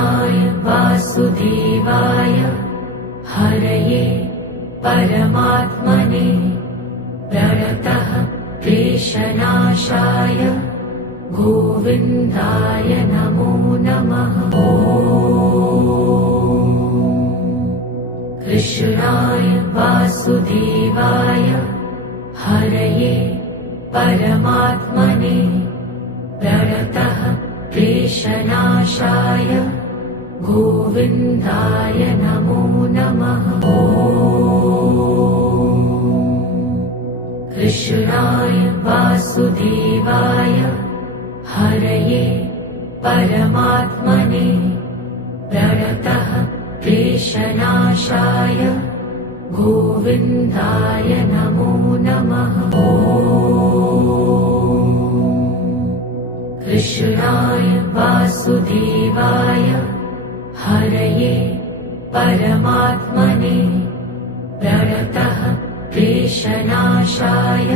कृष्णाय वासुदेवाय हरये परमात्मने प्रणतः क्लेशनाशाय गोविन्दाय नमो नमः। कृष्णाय वासुदेवाय हरये परमात्मने प्रणतः क्लेशनाशाय गोविन्दाय नमो नमः। कृष्णाय वासुदेवाय हरये परमात्मने प्रणतः क्लेशनाशाय गोविन्दाय नमो नमः। कृष्णाय वासुदेवाय हरये परमात्मने प्रणतः क्लेशनाशाय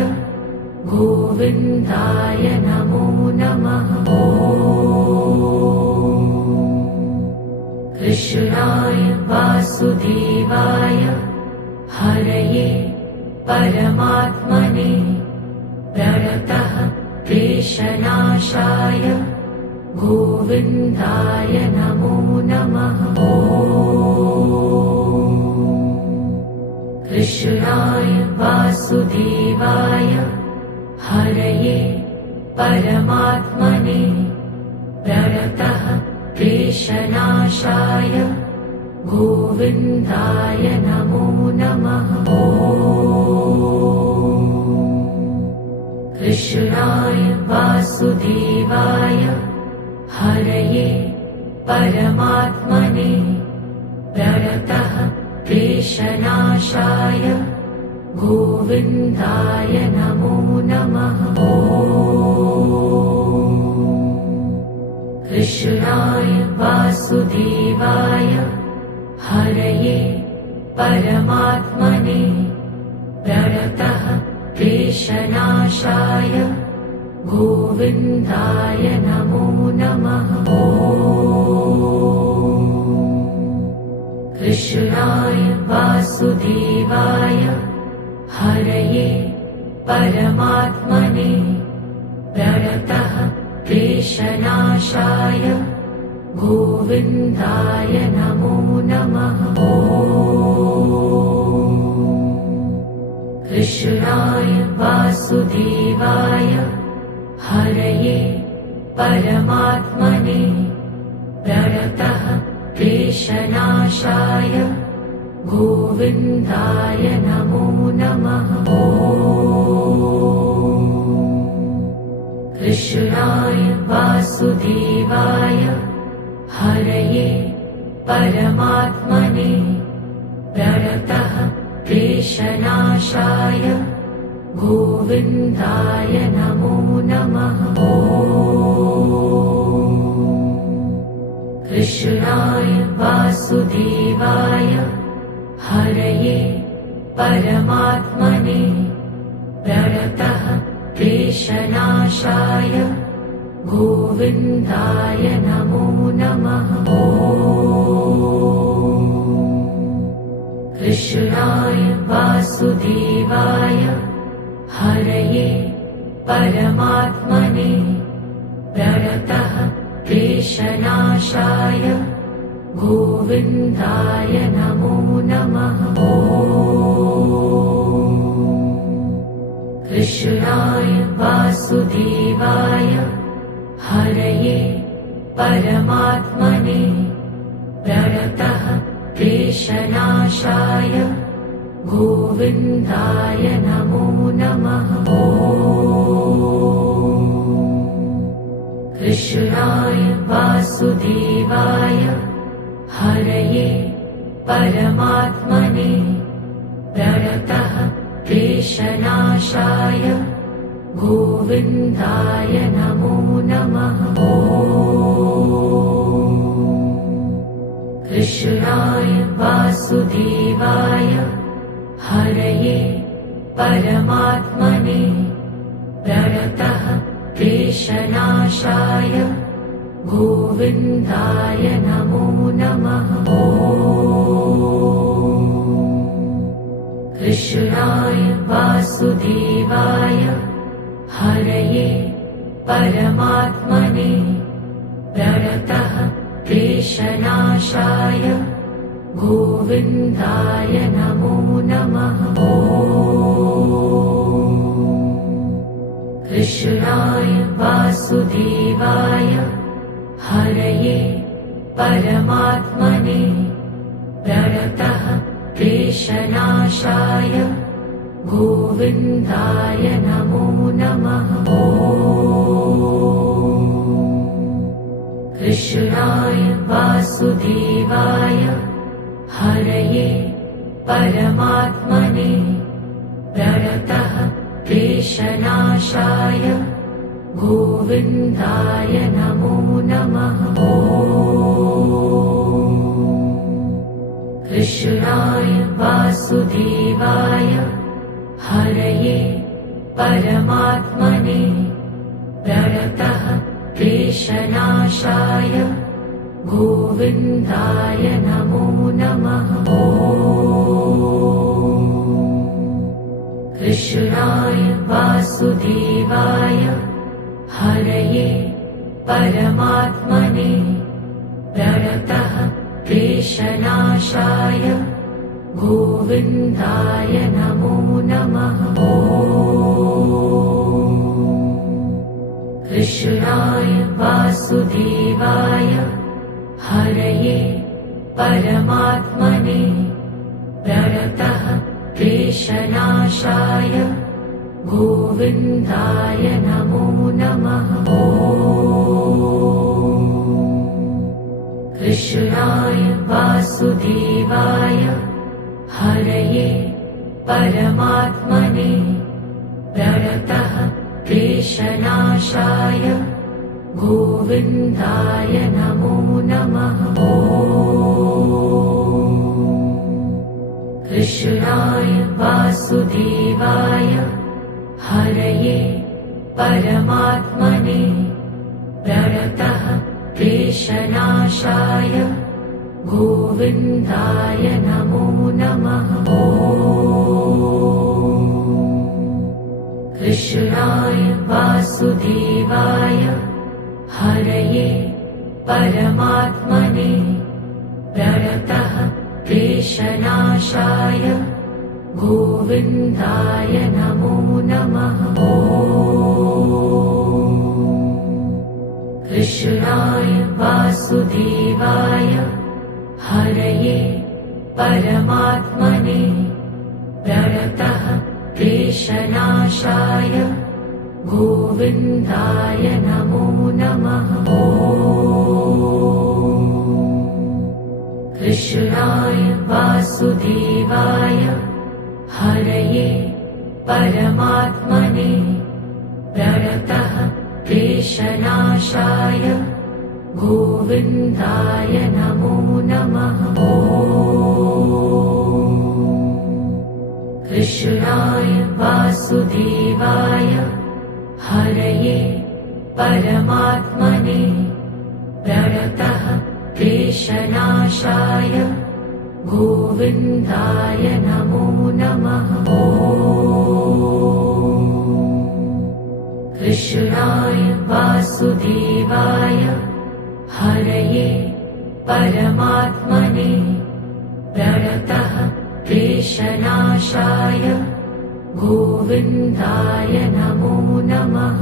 गोविन्दाय नमो नमः। कृष्णाय वासुदेवाय हरये परमात्मने प्रणतः क्लेशनाशाय गोविन्दाय नमो नमः। कृष्णाय वासुदेवाय हरये परमात्मने प्रणतः क्लेशनाशाय गोविन्दाय नमो नमः। कृष्णाय वासुदेवाय हरये परमात्मने प्रणतः क्लेशनाशाय गोविन्दाय नमो नमः। कृष्णाय वासुदेवाय हरये परमात्मने प्रणतः क्लेशनाशाय गोविन्दाय नमो नमः। कृष्णाय वासुदेवाय हरये परमात्मने प्रणतः क्लेशनाशाय गोविन्दाय नमो नमः। कृष्णाय वासुदेवाय हरये परमात्मने प्रणतः क्लेशनाशाय गोविन्दाय नमो नमः। कृष्णाय वासुदेवाय हरये परमात्मने प्रणतः क्लेशनाशाय गोविन्दाय नमो नमः। कृष्णाय वासुदेवाय हरये परमात्मने प्रणतः क्लेशनाशाय गोविन्दाय नमो नमः। कृष्णाय वासुदेवाय हरये परमात्मने प्रणतः क्लेशनाशाय गोविन्दाय नमो नमः। कृष्णाय वासुदेवाय हरये परमात्मने प्रणतः क्लेशनाशाय गोविन्दाय नमो नमः। कृष्णाय वासुदेवाय हरये परमात्मने प्रणतः क्लेशनाशाय गोविन्दाय नमो नमः। कृष्णाय वासुदेवाय हरये परमात्मने प्रणतः क्लेशनाशाय गोविन्दाय नमो नमः। कृष्णाय वासुदेवाय हरये परमात्मने प्रणतः क्लेशनाशाय गोविन्दाय नमो नमः। कृष्णाय वासुदेवाय हरये परमात्मने प्रणतः क्लेशनाशाय गोविन्दाय नमो नमः। कृष्णाय वासुदेवाय हरये परमात्मने प्रणतः क्लेशनाशाय गोविन्दाय नमो नमः। कृष्णाय वासुदेवाय हरये परमात्मने प्रणतः क्लेशनाशाय गोविन्दाय नमो नमः। कृष्णाय वासुदेवाय हरये परमात्मने प्रणतः क्लेशनाशाय गोविन्दाय नमो नमः। कृष्णाय वासुदेवाय हरये परमात्मने प्रणतः क्लेशनाशाय गोविन्दाय नमो नमः। कृष्णाय वासुदेवाय हरये परमात्मने प्रणतः क्लेशनाशाय गोविन्दाय नमो नमः। कृष्णाय वासुदेवाय हरये परमात्मने प्रणतः क्लेशनाशाय गोविन्दाय नमो नमः। कृष्णाय वासुदेवाय हरये परमात्मने प्रणतः क्लेशनाशाय गोविन्दाय नमो नमः। कृष्णाय वासुदेवाय हरये परमात्मने प्रणतः क्लेशनाशाय गोविन्दाय नमो नमः। कृष्णाय वासुदेवाय हरये परमात्मने प्रणतः क्लेशनाशाय गोविन्दाय नमो नमः। कृष्णाय वासुदेवाय हरये परमात्मने प्रणतः क्लेशनाशाय गोविन्दाय नमो नमः। कृष्णाय वासुदेवाय हरये परमात्मने प्रणतः क्लेशनाशाय गोविन्दाय नमो नमः।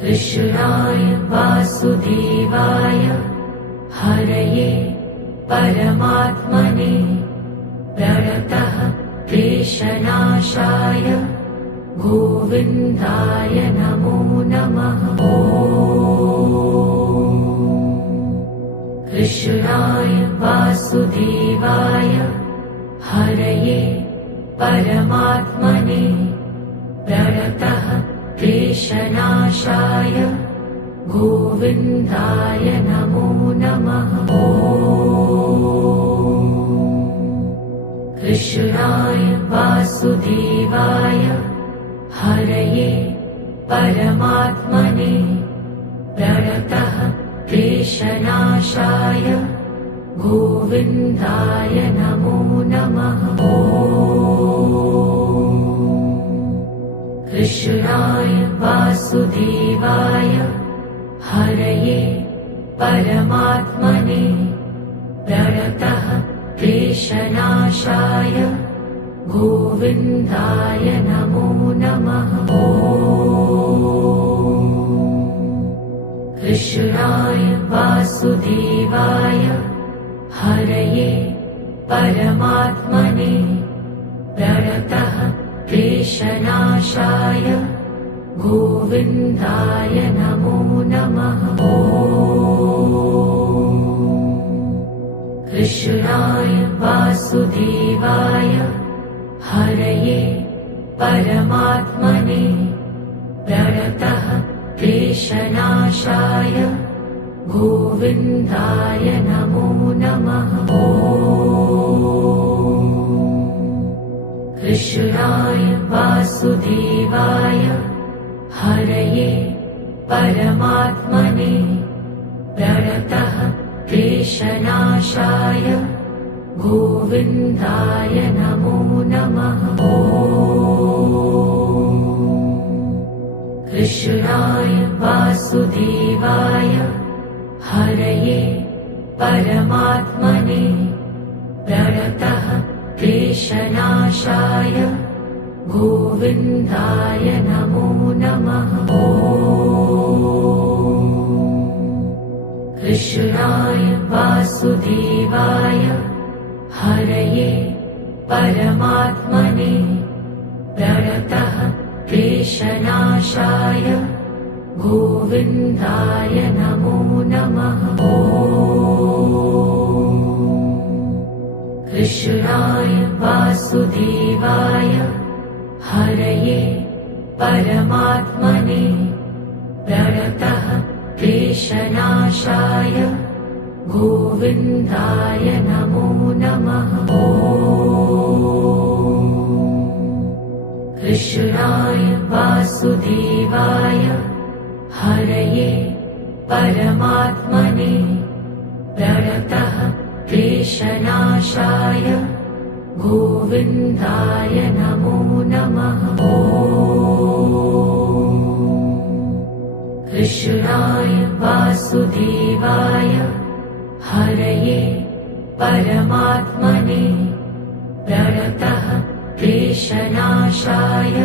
कृष्णाय वासुदेवाय हरये परमात्मने प्रणतः क्लेशनाशाय गोविन्दाय नमो नमः। कृष्णाय वासुदेवाय हरये परमात्मने प्रणतः क्लेशनाशाय गोविन्दाय नमो नमः। कृष्णाय वासुदेवाय हरये परमात्मने प्रणतः क्लेशनाशाय गोविन्दाय नमो नमः। कृष्णाय वासुदेवाय हरये परमात्मने प्रणतः क्लेशनाशाय गोविन्दाय नमो नमः। कृष्णाय वासुदेवाय हरये परमात्मने प्रणतः क्लेशनाशाय गोविन्दाय नमो नमः। कृष्णाय वासुदेवाय हरये परमात्मने प्रणतः क्लेशनाशाय गोविन्दाय नमो नमः। कृष्णाय वासुदेवाय हरये परमात्मने प्रणतः क्लेशनाशाय गोविन्दाय नमो नमः। कृष्णाय वासुदेवाय हरये परमात्मने प्रणतः क्लेशनाशाय गोविन्दाय नमो नमः। कृष्णाय वासुदेवाय हरये परमात्मने प्रणतः क्लेशनाशाय गोविन्दाय नमो नमः। कृष्णाय वासुदेवाय हरये परमात्मने प्रणतः क्लेशनाशाय गोविन्दाय नमो नमः। कृष्णाय वासुदेवाय हरये परमात्मने प्रणतः क्लेशनाशाय गोविन्दाय नमो नमः। कृष्णाय वासुदेवाय हरये परमात्मने प्रणतः क्लेशनाशाय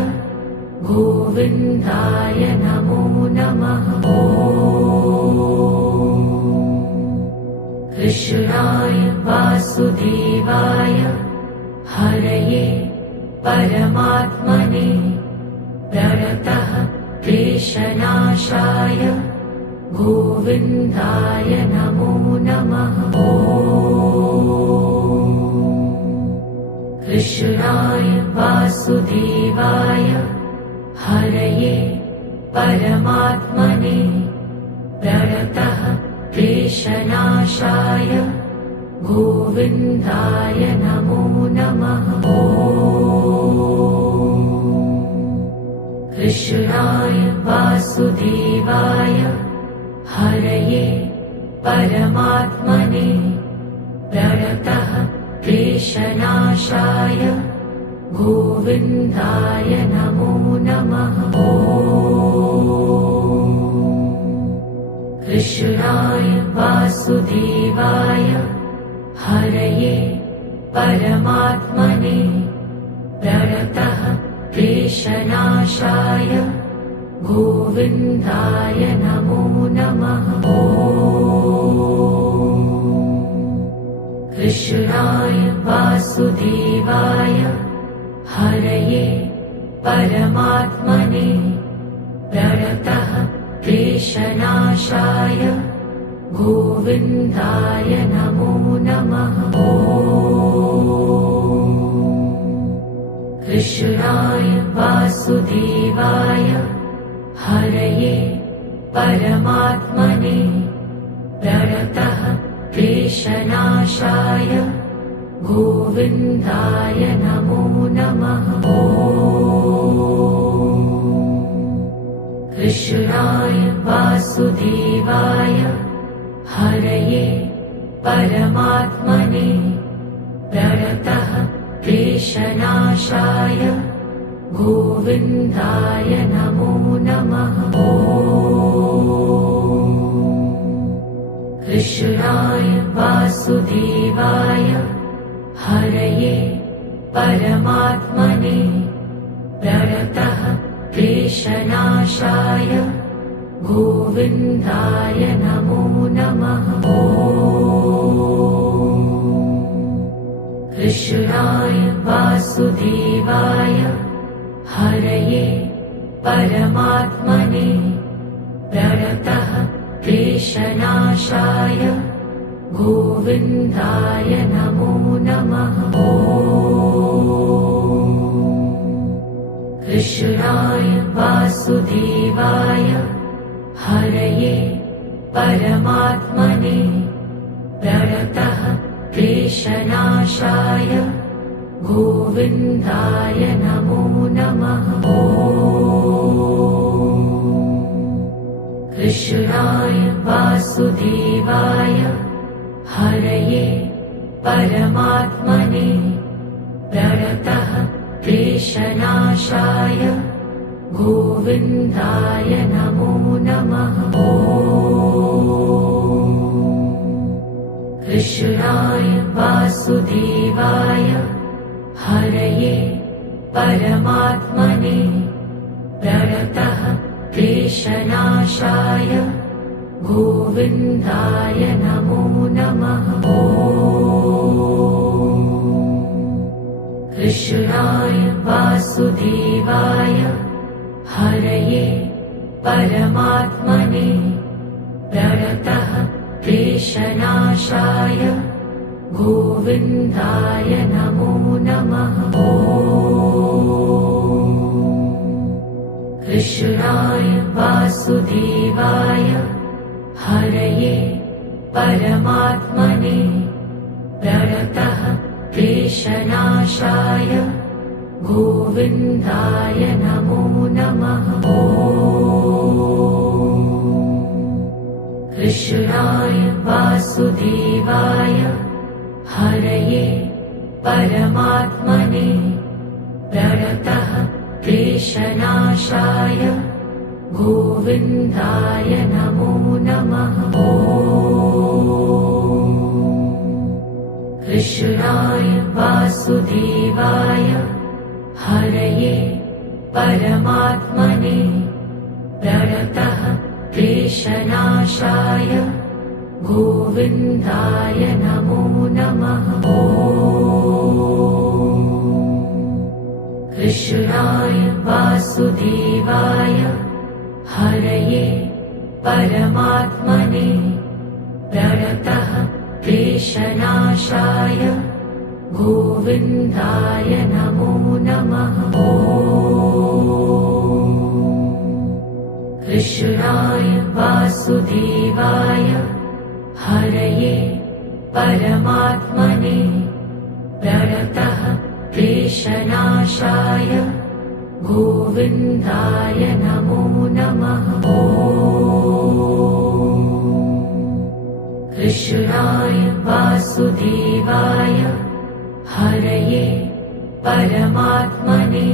गोविन्दाय नमो नमः। कृष्णाय वासुदेवाय हरये परमात्मने प्रणतः क्लेशनाशाय गोविन्दाय नमो नमः। कृष्णाय वासुदेवाय हरये परमात्मने प्रणतः क्लेशनाशाय गोविन्दाय नमो नमः। कृष्णाय वासुदेवाय हरये परमात्मने प्रणतः क्लेशनाशाय गोविन्दाय नमो नमः। कृष्णाय वासुदेवाय हरये परमात्मने प्रणतः क्लेशनाशाय गोविन्दाय नमो नमः। कृष्णाय वासुदेवाय हरये परमात्मने प्रणतः क्लेशनाशाय गोविन्दाय नमो नमः। कृष्णाय वासुदेवाय हरये परमात्मने प्रणतः क्लेशनाशाय गोविन्दाय नमो नमः। वासुदेवाय हरये परमात्मने प्रणतः क्लेशनाशाय गोविन्दाय नमो नमः। कृष्णाय वासुदेवाय हरये परमात्मने प्रणतः क्लेशनाशाय गोविन्दाय नमो नमः। कृष्णाय वासुदेवाय हरये परमात्मने प्रणतः क्लेशनाशाय गोविन्दाय नमो नमः। कृष्णाय वासुदेवाय हरये परमात्मने प्रणतः क्लेशनाशाय गोविन्दाय नमो नमः। कृष्णाय वासुदेवाय हरये परमात्मने प्रणतः क्लेशनाशाय गोविन्दाय नमो नमः। कृष्णाय वासुदेवाय हरये परमात्मने प्रणतः क्लेशनाशाय गोविन्दाय नमो नमः। कृष्णाय वासुदेवाय हरये परमात्मने प्रणतः क्लेशनाशाय गोविन्दाय नमो नमः। कृष्णाय वासुदेवाय हरये परमात्मने प्रणतः क्लेशनाशाय गोविन्दाय नमो नमः। कृष्णाय वासुदेवाय हरये परमात्मने प्रणतः क्लेशनाशाय गोविन्दाय नमो नमः। कृष्णाय वासुदेवाय हरये परमात्मने प्रणतः क्लेशनाशाय गोविन्दाय नमो नमः। कृष्णाय वासुदेवाय हरये परमात्मने प्रणतः क्लेशनाशाय गोविन्दाय नमो नमः। कृष्णाय वासुदेवाय हरये परमात्मने प्रणतः क्लेशनाशाय गोविन्दाय नमो नमः। कृष्णाय वासुदेवाय हरये परमात्मने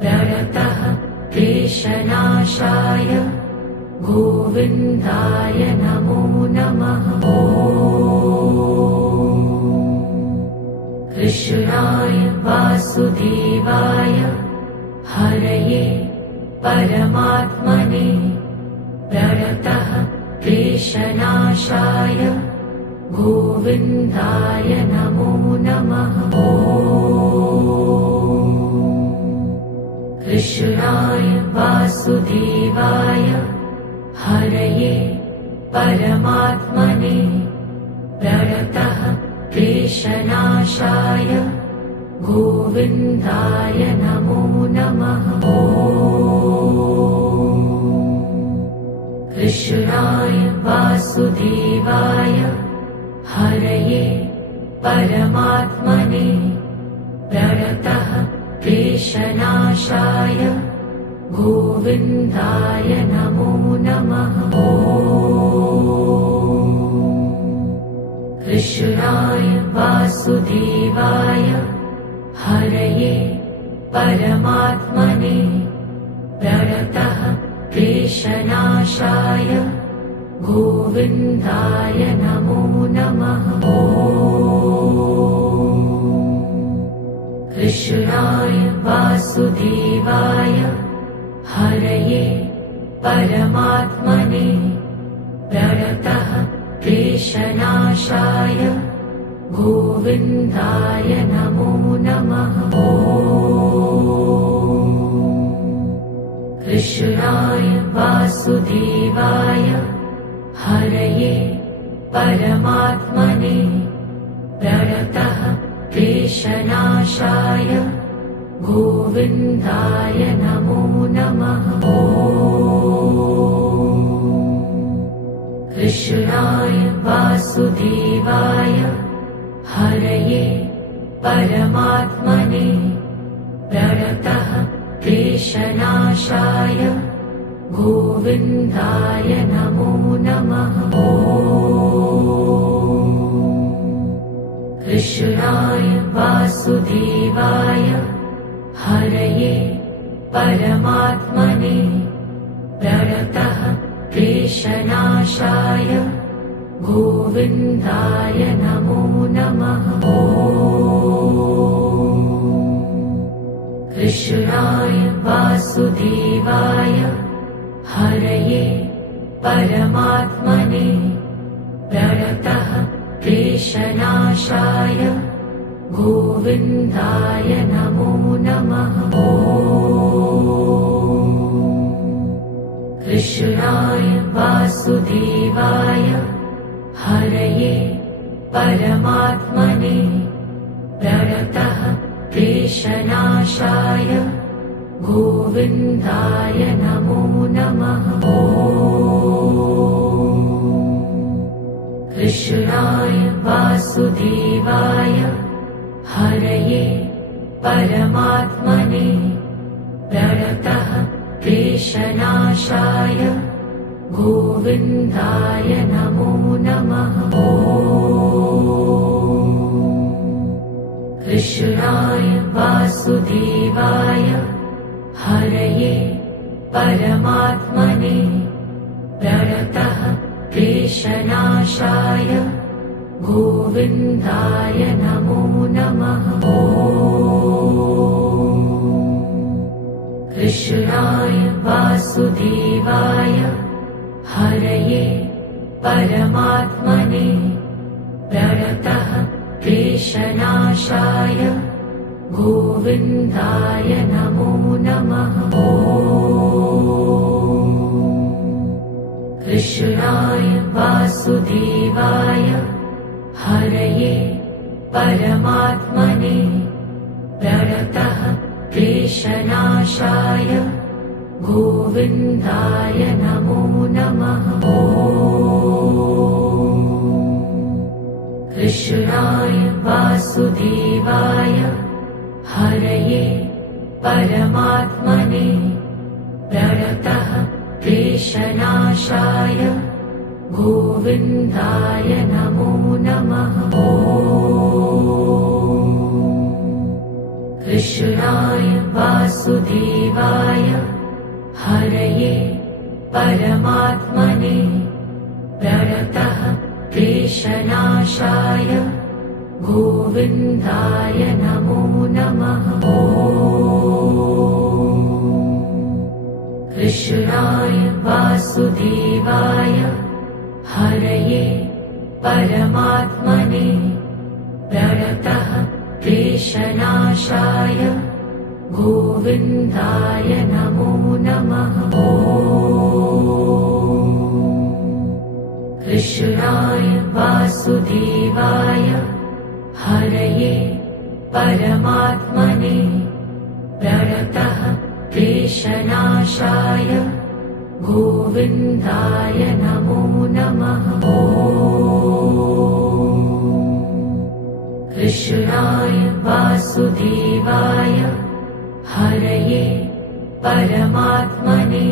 प्रणतः क्लेशनाशाय गोविन्दाय नमो नमः। कृष्णाय वासुदेवाय हरये परमात्मने प्रणतः क्लेशनाशाय गोविन्दाय नमो नमः। कृष्णाय वासुदेवाय हरये परमात्मने प्रणतः क्लेशनाशाय गोविन्दाय नमो नमः। कृष्णाय वासुदेवाय हरये परमात्मने प्रणतः क्लेशनाशाय गोविन्दाय नमो नमः। कृष्णाय वासुदेवाय हरये परमात्मने प्रणतः क्लेशनाशाय गोविन्दाय नमो नमः। कृष्णाय वासुदेवाय हरये परमात्मने प्रणतः क्लेशनाशाय गोविन्दाय नमो नमः। कृष्णाय वासुदेवाय हरये परमात्मने प्रणतः क्लेशनाशाय गोविन्दाय नमो नमः। कृष्णाय वासुदेवाय हरये परमात्मने प्रणतः क्लेशनाशाय गोविन्दाय नमो नमः। कृष्णाय वासुदेवाय हरये परमात्मने प्रणतः क्लेशनाशाय गोविन्दाय नमो नमः। कृष्णाय वासुदेवाय हरये परमात्मने प्रणतः क्लेशनाशाय गोविन्दाय नमो नमः। कृष्णाय वासुदेवाय हरये परमात्मने प्रणतः क्लेशनाशाय गोविन्दाय नमो नमः। कृष्णाय वासुदेवाय हरये परमात्मने प्रणतः क्लेशनाशाय गोविन्दाय नमो नमः। कृष्णाय वासुदेवाय हरये परमात्मने प्रणतः क्लेशनाशाय गोविन्दाय नमो नमः। कृष्णाय वासुदेवाय हरये परमात्मने प्रणतः क्लेशनाशाय गोविन्दाय नमो नमः। कृष्णाय वासुदेवाय हरये परमात्मने प्रणतः क्लेशनाशाय गोविन्दाय नमो नमः। कृष्णाय वासुदेवाय हरये परमात्मने प्रणतः क्लेशनाशाय गोविन्दाय नमो नमः। कृष्णाय वासुदेवाय हरये परमात्मने प्रणतः क्लेशनाशाय गोविन्दाय नमो नमः। कृष्णाय वासुदेवाय हरये परमात्मने प्रणतः क्लेशनाशाय गोविन्दाय नमो नमः। कृष्णाय वासुदेवाय हरये परमात्मने प्रणतः क्लेशनाशाय गोविन्दाय नमो नमः। कृष्णाय वासुदेवाय हरये परमात्मने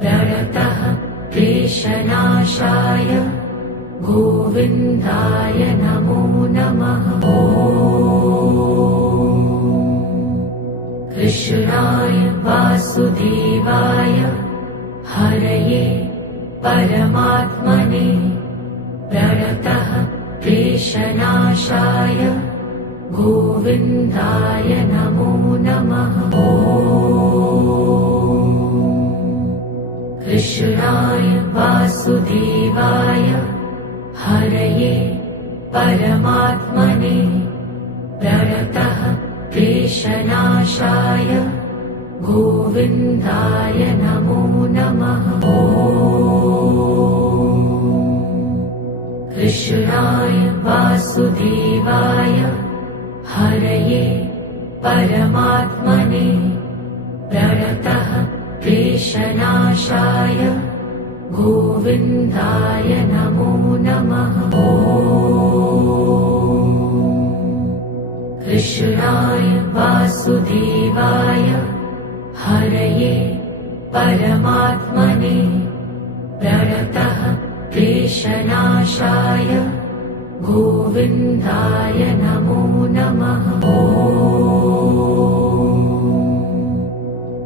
प्रणतः क्लेशनाशाय गोविन्दाय नमो नमः। कृष्णाय वासुदेवाय हरये परमात्मने प्रणतः क्लेशनाशाय गोविन्दाय नमो नमः। कृष्णाय वासुदेवाय हरये परमात्मने प्रणतः क्लेशनाशाय गोविन्दाय नमो नमः। कृष्णाय वासुदेवाय हरये परमात्मने प्रणतः क्लेशनाशाय गोविन्दाय नमो नमः। कृष्णाय वासुदेवाय हरये परमात्मने प्रणतः क्लेशनाशाय गोविन्दाय नमो नमः।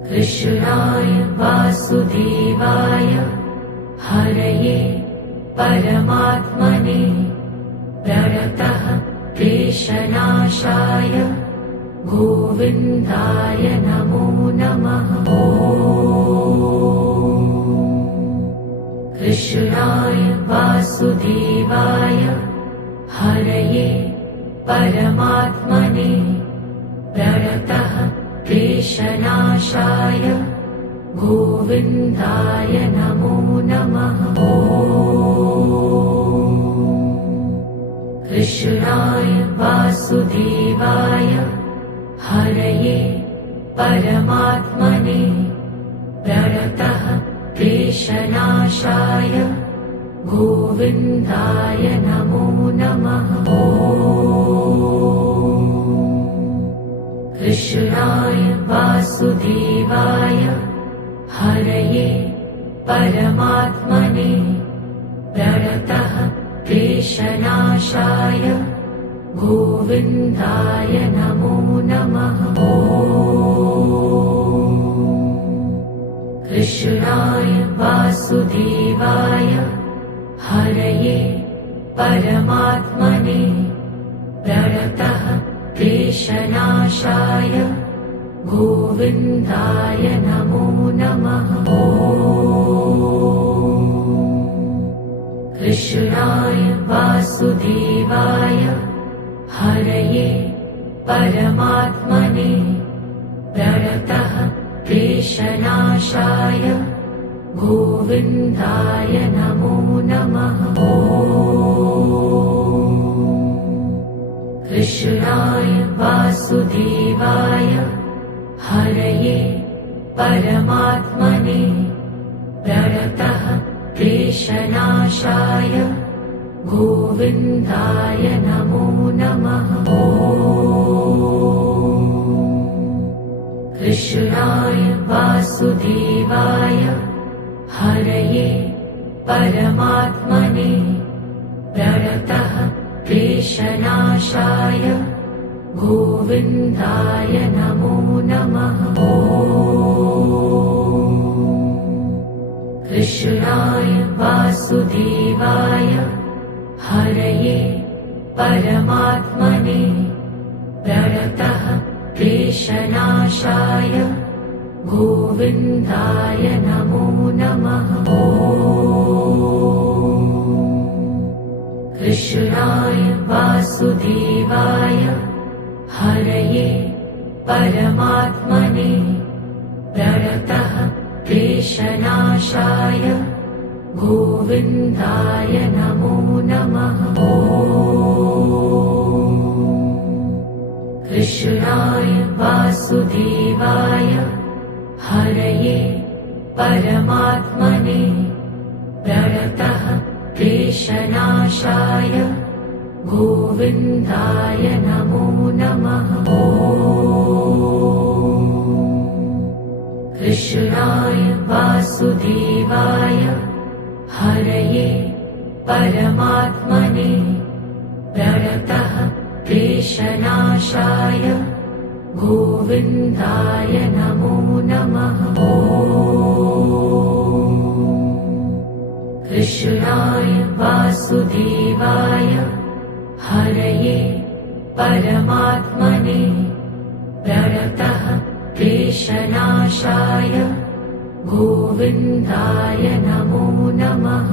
कृष्णाय वासुदेवाय हरये परमात्मने प्रणतः क्लेशनाशाय गोविन्दाय नमो नमः। कृष्णाय वासुदेवाय हरये परमात्मने प्रणतः क्लेशनाशाय गोविन्दाय नमो नमः। कृष्णाय वासुदेवाय हरये परमात्मने प्रणतः क्लेशनाशाय गोविन्दाय नमो नमः। कृष्णाय वासुदेवाय हरये परमात्मने प्रणतः क्लेशनाशाय गोविन्दाय नमो नमः। कृष्णाय वासुदेवाय हरये परमात्मने प्रणतः क्लेशनाशाय गोविन्दाय नमो नमः। कृष्णाय वासुदेवाय हरये परमात्मने प्रणतः क्लेशनाशाय गोविन्दाय नमो नमः। कृष्णाय वासुदेवाय हरये परमात्मने प्रणतः क्लेशनाशाय गोविन्दाय नमो नमः। कृष्णाय वासुदेवाय हरये परमात्मने प्रणतः क्लेशनाशाय गोविन्दाय नमो नमः। कृष्णाय वासुदेवाय हरये परमात्मने प्रणतः क्लेशनाशाय गोविन्दाय नमो नमः। कृष्णाय वासुदेवाय हरये परमात्मने प्रणतः क्लेशनाशाय गोविन्दाय नमो नमः। कृष्णाय वासुदेवाय हरये परमात्मने प्रणतः क्लेशनाशाय गोविन्दाय नमो नमः। कृष्णाय वासुदेवाय हरये परमात्मने प्रणतः क्लेशनाशाय गोविन्दाय नमो नमः। कृष्णाय वासुदेवाय हरये परमात्मने प्रणतः क्लेशनाशाय गोविन्दाय नमो नमः।